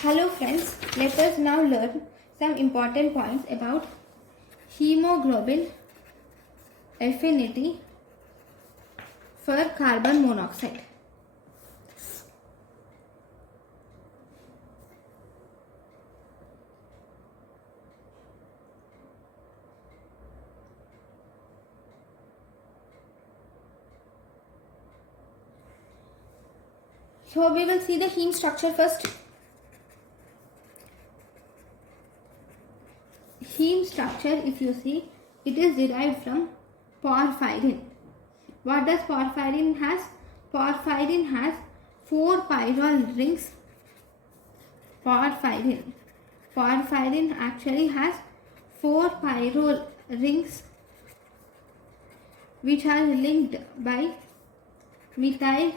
Hello friends, let us now learn some important points about hemoglobin affinity for carbon monoxide. So we will see the heme structure first. Heme structure, if you see, it is derived from porphyrin. What does porphyrin has? Porphyrin has 4 pyrrole rings. Porphyrin actually has 4 pyrrole rings which are linked by methynyl,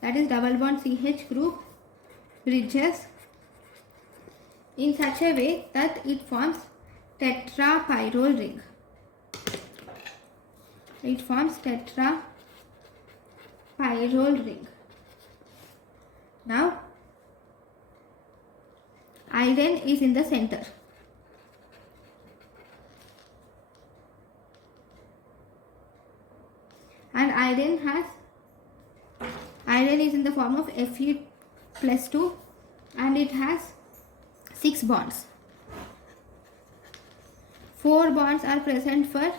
that is double bond CH group bridges in such a way that it forms tetrapyrrole ring. It forms tetrapyrrole ring. Now, iron is in the center. And iron is in the form of Fe+2 and it has 6 bonds. 4 bonds are present for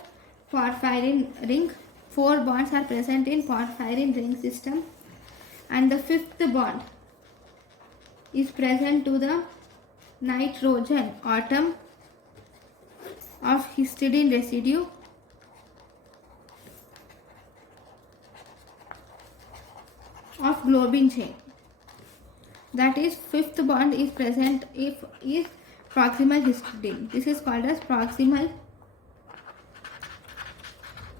porphyrin ring. 4 bonds are present in porphyrin ring system, and the 5th bond is present to the nitrogen atom of histidine residue of globin chain. That is, 5th bond is present if is proximal histidine. This is called as proximal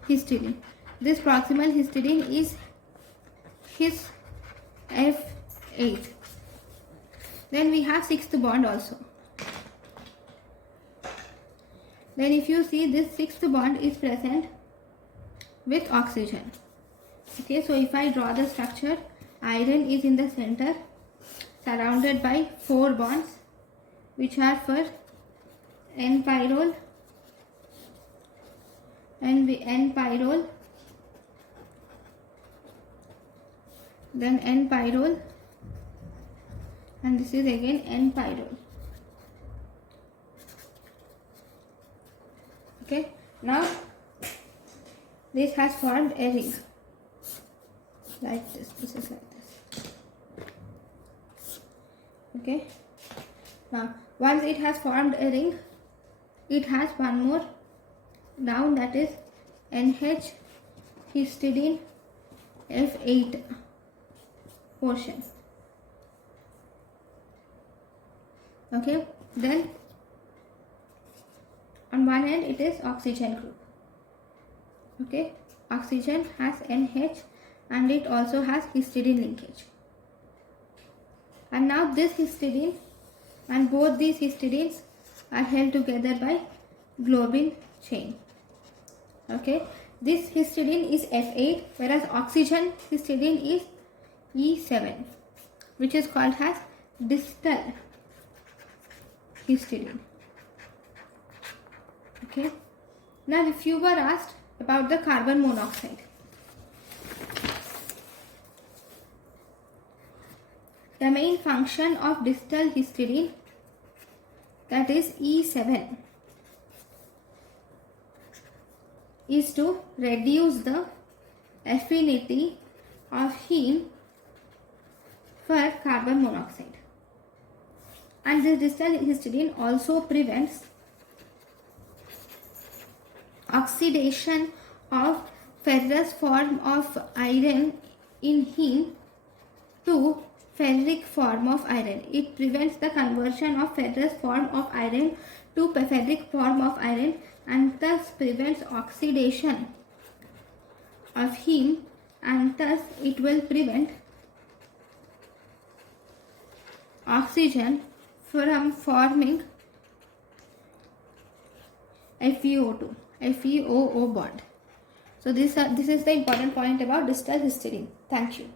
histidine. This proximal histidine is his F8. Then we have 6th bond also. Then if you see, this 6th bond is present with oxygen. Okay, so if I draw the structure, iron is in the center, surrounded by 4 bonds which are for N-pyrrole, N-pyrrole, then N-pyrrole, and this is again N-pyrrole. Okay, now this has formed a ring like this. This is like this. Okay, now once it has formed a ring, it has one more down, that is NH histidine F8 portion. Okay, then on one end it is oxygen group. Okay, oxygen has NH and it also has histidine linkage. And now this histidine and both these histidines are held together by globin chain. Okay, this histidine is F8, whereas oxygen histidine is E7, which is called as distal histidine. Okay, now if you were asked about the carbon monoxide, the main function of distal histidine, that is E7, is to reduce the affinity of heme for carbon monoxide. And this distal histidine also prevents oxidation of ferrous form of iron in heme to ferric form of iron. It prevents the conversion of ferrous form of iron to ferric form of iron and thus prevents oxidation of heme, and thus it will prevent oxygen from forming FeOO bond. So this is the important point about distal histidine. Thank you.